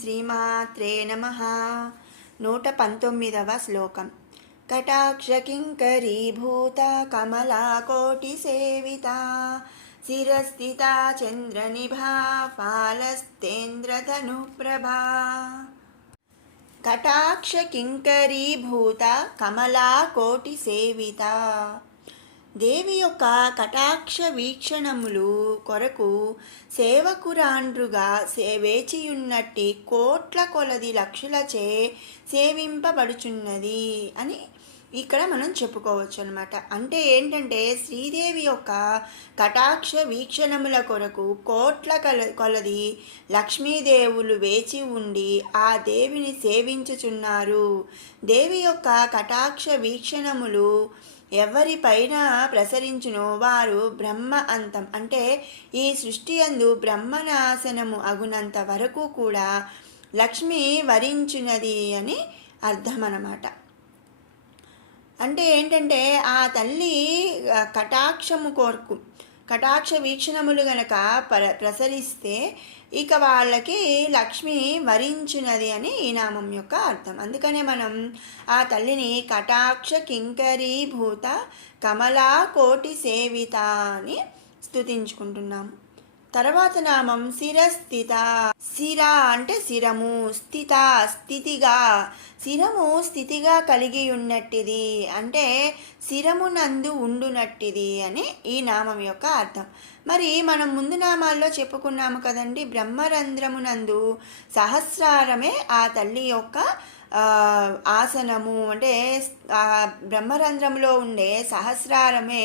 శ్రీమాత్రే నమః. 119వ శ్లోకం. కటాక్షకింకరీభూత కమలాకోటిసేవితా శిరస్థితా చంద్రనిభా ఫాలస్తేంద్రధనుప్రభా. కటాక్షకింకరీభూత కమలాకోటిసేవిత. దేవి యొక్క కటాక్ష వీక్షణములు కొరకు సేవకురాండ్రుగా వేచియున్నట్టి కోట్ల కొలది లక్షలచే సేవింపబడుచున్నది అని ఇక్కడ మనం చెప్పుకోవచ్చు అనమాట. అంటే ఏంటంటే శ్రీదేవి యొక్క కటాక్ష వీక్షణముల కొరకు కోట్ల కొలది లక్ష్మీదేవులు వేచి ఉండి ఆ దేవిని సేవించుచున్నారు. దేవి యొక్క కటాక్ష వీక్షణములు ఎవరిపైన ప్రసరించునో వారు బ్రహ్మ అంతం అంటే ఈ సృష్టి యందు బ్రహ్మనాశనము అగునంత వరకు కూడా లక్ష్మి వరించున్నది అని అర్థం అన్నమాట. అంటే ఏంటంటే ఆ తల్లి కటాక్షము కోర్కు కటాక్ష వీక్షణములు గనక ప్రసరిస్తే ఇక వాళ్ళకి లక్ష్మి వరించున్నది అని ఈ నామం యొక్క అర్థం. అందుకనే మనం ఆ తల్లిని కటాక్ష కింకరీభూత కమలా కోటి సేవిత అని స్తుతించుకుంటున్నాము. తర్వాత నామం శిరస్థిత. శిర అంటే శిరము, స్థిత స్థితిగా, శిరము స్థితిగా కలిగి ఉన్నట్టిది అంటే శిరమునందు ఉండునట్టిది అని ఈ నామం యొక్క అర్థం. మరి మనం ముందు నామాల్లో చెప్పుకున్నాము కదండి, బ్రహ్మరంధ్రమునందు సహస్రారమే ఆ తల్లి యొక్క ఆసనము అంటే ఆ బ్రహ్మరంధ్రంలో ఉండే సహస్రారమే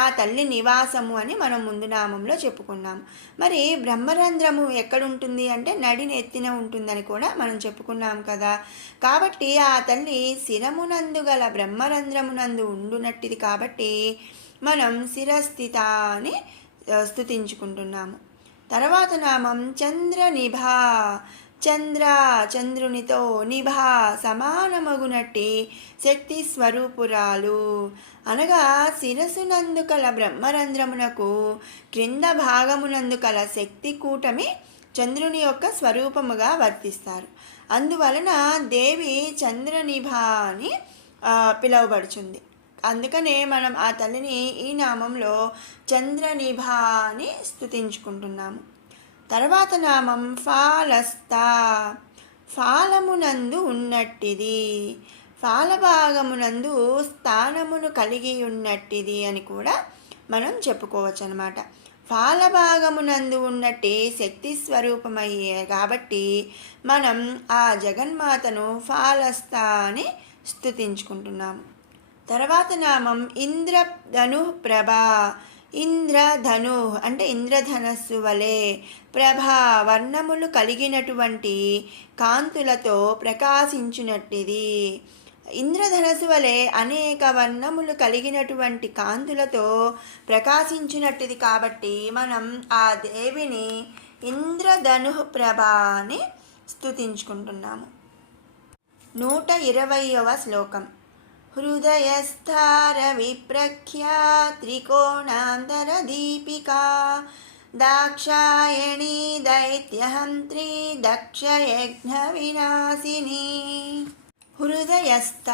ఆ తల్లి నివాసము అని మనం ముందు నామంలో చెప్పుకున్నాము. మరి బ్రహ్మరంధ్రము ఎక్కడుంటుంది అంటే నడిని ఎత్తిన ఉంటుందని కూడా మనం చెప్పుకున్నాం కదా. కాబట్టి ఆ తల్లి శిరమునందు గల బ్రహ్మరంధ్రమునందు ఉండునట్టిది కాబట్టి మనం శిరస్థిత అని స్తుతించుకుంటున్నాము. తర్వాత నామం చంద్రనిభా. చంద్ర చంద్రునితో, నిభా సమానమగునట్టి శక్తి స్వరూపురాలు అనగా శిరసునందు కల బ్రహ్మరంధ్రమునకు క్రింద భాగమునందు కల శక్తి కూటమి చంద్రుని యొక్క స్వరూపముగా వర్తిస్తారు. అందువలన దేవి చంద్రనిభా అని పిలువబడుచుంది. అందుకనే మనం ఆ తల్లిని ఈ నామంలో చంద్రనిభా అని స్తుతించుకుంటున్నాము. తర్వాత నామం ఫాలస్థా. ఫాలమునందు ఉన్నట్టిది, ఫాలభాగమునందు స్థానమును కలిగి ఉన్నట్టిది అని కూడా మనం చెప్పుకోవచ్చు అన్నమాట. ఫాలభాగమునందు ఉన్నట్టి శక్తి స్వరూపమయ్యే కాబట్టి మనం ఆ జగన్మాతను ఫాలస్థా అని స్తుతించుకుంటున్నాము. తర్వాత నామం ఇంద్రధను ప్రభా. ఇంద్రధను అంటే ఇంద్రధనస్సు వలె, ప్రభా వర్ణములు కలిగినటువంటి కాంతులతో ప్రకాశించినట్టిది. ఇంద్రధనస్సు వలె అనేక వర్ణములు కలిగినటువంటి కాంతులతో ప్రకాశించినట్టిది కాబట్టి మనం ఆ దేవిని ఇంద్రధను ప్రభా అని స్తుతించుకుంటున్నాము. 120వ శ్లోకం. హృదయస్థార విప్రఖ్యా త్రికోణాంతరదీపికా దాక్షాయణీ దైత్యహంత్రీ దక్షయజ్ఞ వినాశిని. హృదయస్థ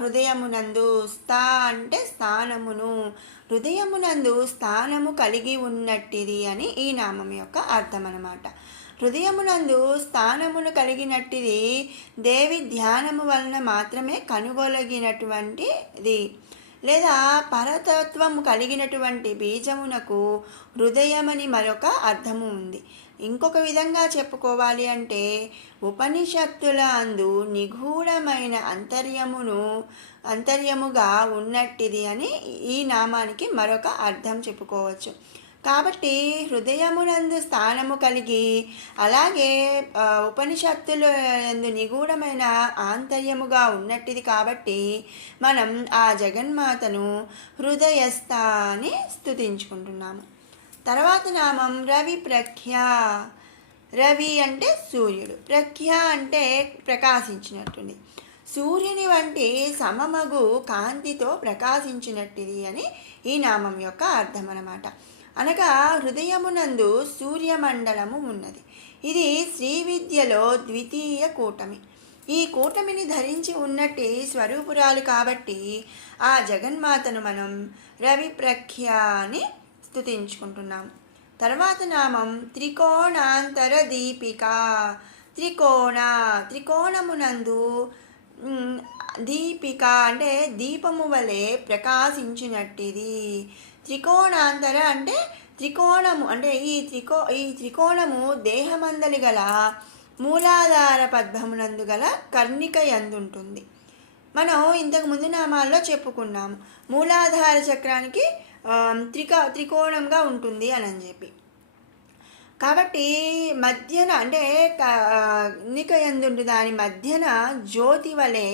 హృదయమునందు, స్థా అంటే స్థానమును, హృదయమునందు స్థానము కలిగి ఉన్నట్టిది అని ఈ నామం యొక్క అర్థం అన్నమాట. హృదయమునందు స్థానమును కలిగినట్టిది దేవి ధ్యానము వలన మాత్రమే కనుగొలగినటువంటిది. లేదా పరతత్వము కలిగినటువంటి బీజమునకు హృదయమని మరొక అర్థము ఉంది. ఇంకొక విధంగా చెప్పుకోవాలి అంటే ఉపనిషత్తుల అందు నిగూఢమైన అంతర్యముగా ఉన్నట్టిది అని ఈ నామానికి మరొక అర్థం చెప్పుకోవచ్చు. కాబట్టి హృదయమునందు స్థానము కలిగి అలాగే ఉపనిషత్తుల యందు నిగూఢమైన ఆంతర్యముగా ఉన్నట్టిది కాబట్టి మనం ఆ జగన్మాతను హృదయస్థ అని స్తుతించుకుంటున్నాము. తర్వాత నామం రవి ప్రఖ్య. రవి అంటే సూర్యుడు, ప్రఖ్య అంటే ప్రకాశించినట్టుంది. సూర్యుని వంటి సమమగు కాంతితో ప్రకాశించినట్టిది అని ఈ నామం యొక్క అర్థం అన్నమాట. అనగా హృదయమునందు సూర్యమండలము ఉన్నది. ఇది శ్రీ విద్యలో ద్వితీయ కూటమి. ఈ కూటమిని ధరించి ఉన్నట్టి స్వరూపురాలు కాబట్టి ఆ జగన్మాతను మనం రవిప్రఖ్య అని స్తుతించుకుంటున్నాం. తర్వాత నామం త్రికోణాంతర దీపిక. త్రికోణమునందు దీపిక అంటే దీపము వలె ప్రకాశించినట్టిది. త్రికోణాంతర అంటే త్రికోణము అంటే ఈ త్రికోణము దేహమందలి గల మూలాధార పద్మమునందు గల కర్ణిక యందుంటుంది. మనం ఇంతకు ముందు నామాల్లో చెప్పుకున్నాము మూలాధార చక్రానికి త్రికోణంగా ఉంటుంది అని చెప్పి. కాబట్టి మధ్యన అంటే కర్ణిక యందుంటు దాని మధ్యన జ్యోతి వలె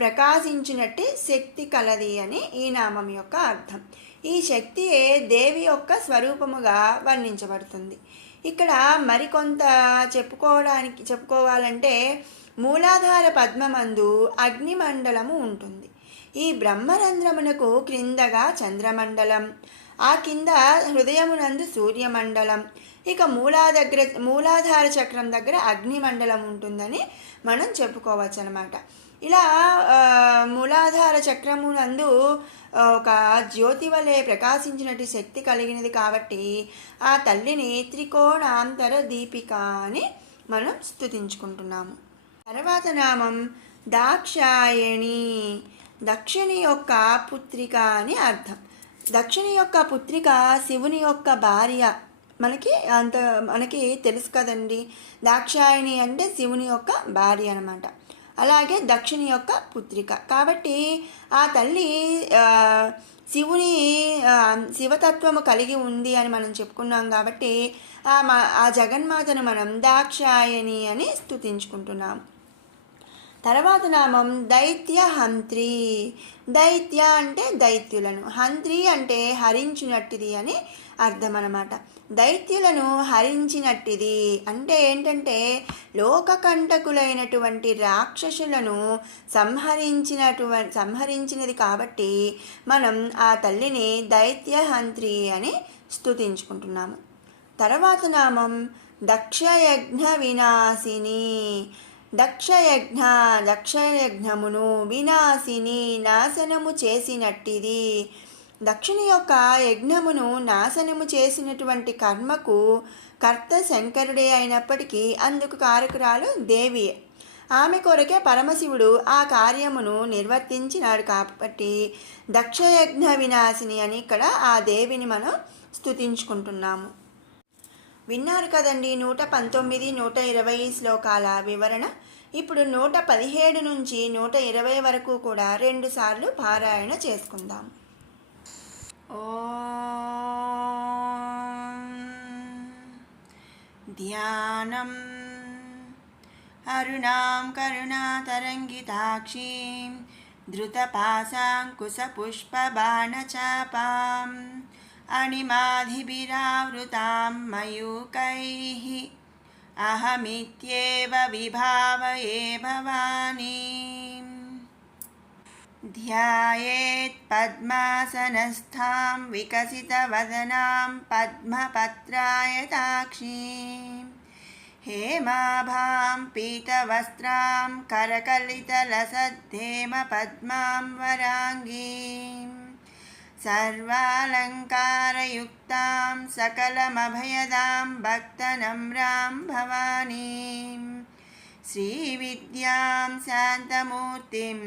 ప్రకాశించినట్టు శక్తి కలది అని ఈ నామం యొక్క అర్థం. ఈ శక్తియే దేవి యొక్క స్వరూపముగా వర్ణించబడుతుంది. ఇక్కడ మరికొంత చెప్పుకోవాలంటే మూలాధార పద్మమందు అగ్నిమండలము ఉంటుంది. ఈ బ్రహ్మరంధ్రమునకు క్రిందగా చంద్రమండలం, ఆ కింద హృదయమునందు సూర్యమండలం, ఇక మూలాధార చక్రం దగ్గర అగ్నిమండలం ఉంటుందని మనం చెప్పుకోవచ్చు అన్నమాట. ఇలా మూలాధార చక్రమునందు ఒక జ్యోతి వలె ప్రకాశించినట్టు శక్తి కలిగినది కాబట్టి ఆ తల్లిని త్రికోణాంతర దీపిక అని మనం స్తుతించుకుంటున్నాము. తర్వాత నామం దాక్షాయణి. దక్షిణి యొక్క పుత్రిక అని అర్థం. దక్షిణి యొక్క పుత్రిక శివుని యొక్క భార్య. మనకి తెలుసు కదండి, దాక్షాయణి అంటే శివుని యొక్క భార్య అన్నమాట. అలాగే దక్షిణి యొక్క పుత్రిక కాబట్టి ఆ తల్లి శివతత్వము కలిగి ఉంది అని మనం చెప్పుకున్నాం. కాబట్టి ఆ జగన్మాతను మనం దాక్షాయణి అని స్తుతించుకుంటున్నాం. తర్వాత నామం దైత్య హంత్రి. దైత్య అంటే దైత్యులను, హంత్రి అంటే హరించినట్టిది అని అర్థం అన్నమాట. దైత్యులను హరించినట్టిది అంటే ఏంటంటే లోకకంటకులైనటువంటి రాక్షసులను సంహరించినది కాబట్టి మనం ఆ తల్లిని దైత్యహంత్రి అని స్తుతించుకుంటున్నాము. తర్వాత నామం దక్షయజ్ఞ వినాశిని. దక్షయజ్ఞమును వినాశిని నాశనము చేసినట్టిది. దక్షిణి యొక్క యజ్ఞమును నాశనము చేసినటువంటి కర్మకు కర్త శంకరుడే అయినప్పటికీ అందుకు కారకురాలు దేవి. ఆమె కొరకే పరమశివుడు ఆ కార్యమును నిర్వర్తించినాడు కాబట్టి దక్షయజ్ఞ వినాశిని అని ఇక్కడ ఆ దేవిని మనం స్తుతించుకుంటున్నాము. విన్నారు కదండి 119, 120 శ్లోకాల వివరణ. ఇప్పుడు 117 నుంచి 120 వరకు కూడా 2 సార్లు పారాయణ చేసుకుందాం. ధ్యానం అరుణాం కరుణాతరంగితాక్షీం ధృతపాశాంకుశపుష్పబాణచాపాం అణిమాధిభిరావృతాం మయూకైః అహమిత్యేవ విభావయే భవానీం. ధ్యాయేత్ పద్మాసనస్థాం వికసితవదనాం పద్మపత్రాయతాక్షీం హేమాభాం పీతవస్త్రాం కరకలితలసద్ధేమ పద్మాం వరాంగీం సర్వాలంకారయుక్తాం సకలమభయదాం భక్తనమ్రాం భవానీం శ్రీవిద్యాం శాంతమూర్తిం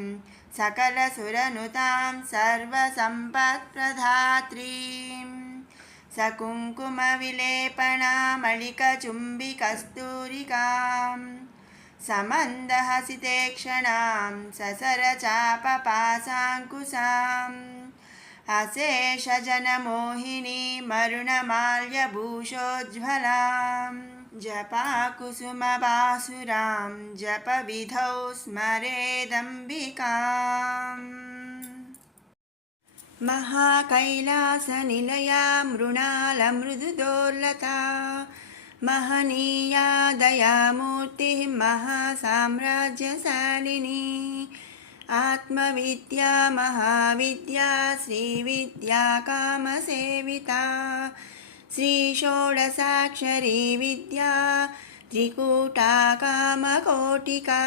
సకలసురనుతాం సర్వసంపత్ప్రదాత్రీం సకుంకుమవిలేపనామళికచుంబికస్తూరికాం సమందహసితేక్షణాం ససరచాపపాశాంకుశాం అశేషజనమోహినీ మరుణమాల్యభూషోజ్వలాం జపాకుసుమబాసురాం జపవిధౌ స్మరేదంబికాం మహాకైలాసనిలయా మృణాలమృదుదోర్లతా మహనీయా దయామూర్తి మహాసామ్రాజ్యశాలిని आत्मविद्या महाविद्या श्रीविद्या कामसेविता श्रीषोडशाक्षरी विद्या त्रिकूटा कामकोटिका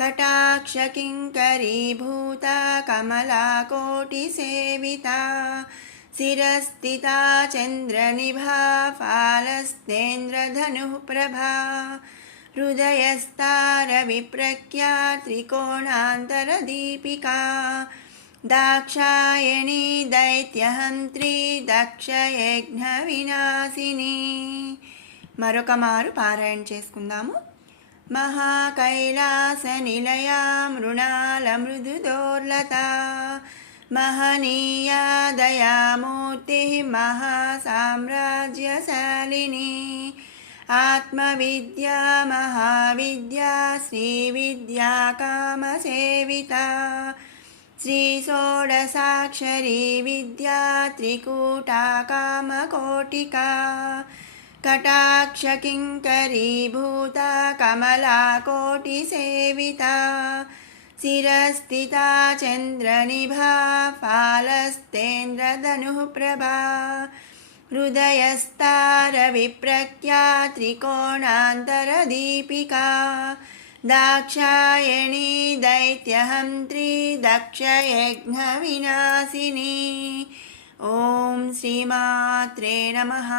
कटाक्षकिङ्करीभूता कमलाकोटिसेविता शिरस्थिता चन्द्रनिभा फालस्तेन्द्रधनुः प्रभा हृदयस्तारविप्रख्या त्रिकोणान्तरदीपिका दाक्षायणी दैत्यहन्त्री दक्षयज्ञविनाशिनी మరొక మారు పారాయణ చేసుకుందాము. महाकैलासनिलया मृणालमृदुदोर्लता महनीया दयामूर्तिः महासाम्राज्यशालिनी आत्मविद्या महाविद्या श्रीविद्या कामसेविता श्रीषोडशाक्षरी विद्या त्रिकूटा कामकोटिका कटाक्षकिङ्करीभूता कमलाकोटिसेविता शिरस्थिता चन्द्रनिभा फालस्तेन्द्रधनुः प्रभा हृदयस्तारविप्रख्या त्रिकोणान्तरदीपिका दाक्षायणी दैत्यहन्त्री दक्षयज्ञविनाशिनी. ॐ श्रीमात्रे नमः.